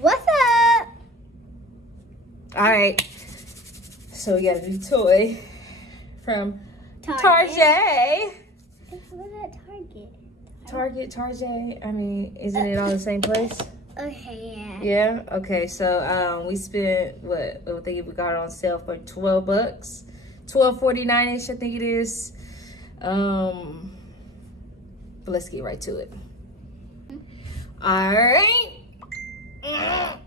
What's up? Alright, so we got a new toy from Target. What's at Target? Target. I mean, isn't it all the same place? Okay, yeah. Yeah. Okay. So we spent what? I think we got it on sale for $12, $12.49ish. I think it is. But let's get right to it. All right. Show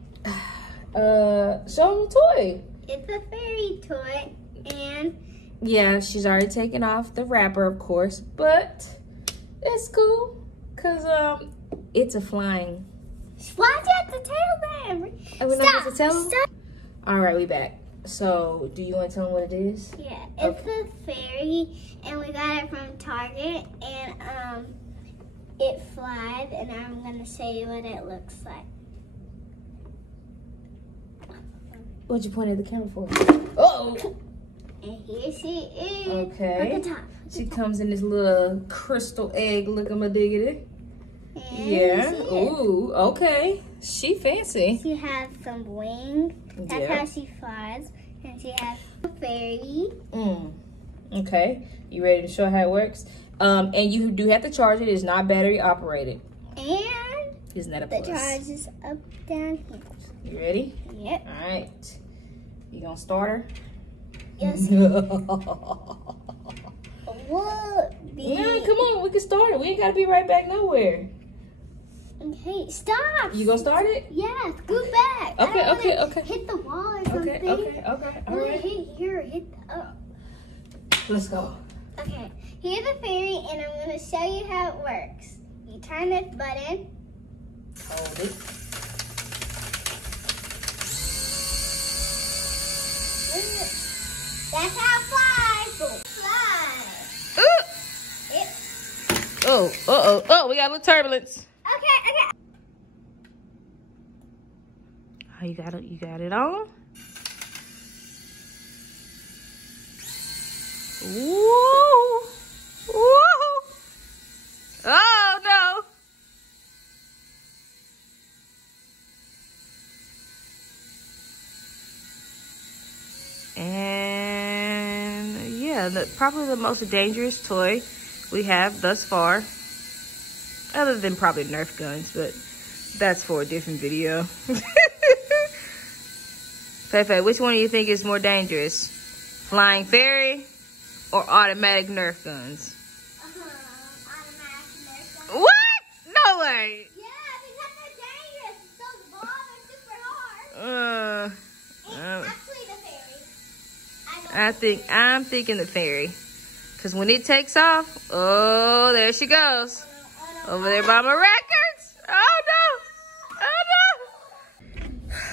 them the toy. It's a fairy toy, and yeah, she's already taken off the wrapper, of course, but it's cool because it's a flying. why'd you have to tell them? Oh, we're not supposed to tell them? Stop. All right, we back. So, do you want to tell them what it is? Yeah, it's a fairy, and we got it from Target, and it flies, and I'm gonna show you what it looks like. What'd you point at the camera for? Oh! And here she is. Okay. At the top. She comes in this little crystal egg looky-ma-diggity. And Yeah. she is. Ooh, okay. She fancy. She has some wings. That's Yeah. how she flies. And she has a fairy. Okay. You ready to show how it works? And you do have to charge it. It's not battery operated. And Isn't that a the plus? charge is up down here. You ready? Yep. All right. You gonna start her? Yes. No, What? come on. We can start it. We ain't gotta be right back nowhere. Okay, stop. You gonna start it? Yes, go back. Okay, I don't okay, wanna okay. Hit the wall or something. Okay. All right. Hit here, hit the, Let's go. Okay, here's the fairy, and I'm gonna show you how it works. You turn this button. Hold it. That's how it flies. Fly. It, Oh, we got a little turbulence. okay. Oh, you got it on? Woo! Oh, no. And yeah, probably the most dangerous toy we have thus far. Other than probably Nerf guns, but that's for a different video. Feifei, which one do you think is more dangerous? Flying fairy or automatic Nerf guns? Automatic Nerf gun. What? No way. Yeah, because they're dangerous. Those balls are super hard. Actually, the fairy. I'm thinking the fairy. Because when it takes off, oh, there she goes. Over there by my records. Oh, no.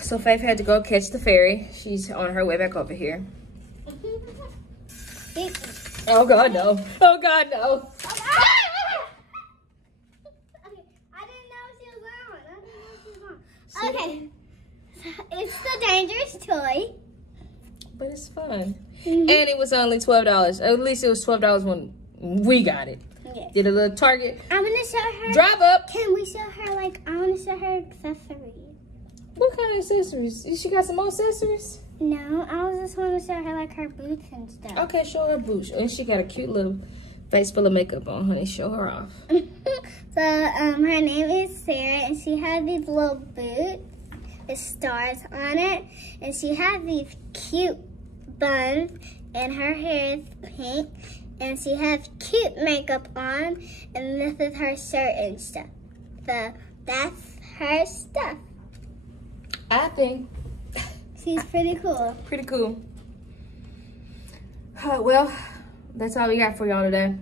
So Faith had to go catch the fairy. She's on her way back over here. Oh, God, no. Oh, God, no. I didn't know she was on. Okay. It's the dangerous toy. But it's fun. And it was only $12. At least it was $12 when we got it. Yeah. Did a little Target. I'm going to show her. Drive up. Can we show her, I want to show her accessories. What kind of accessories? She got some more accessories? No, I was just want to show her, her boots and stuff. Okay, show her boots. And she got a cute little face full of makeup on, honey. Show her off. So, her name is Sarah, and she has these little boots with stars on it. And she has these cute buns, and her hair is pink. And she has cute makeup on, and this is her shirt and stuff. So, that's her stuff. I think. She's pretty cool. Pretty cool. Well, that's all we got for y'all today.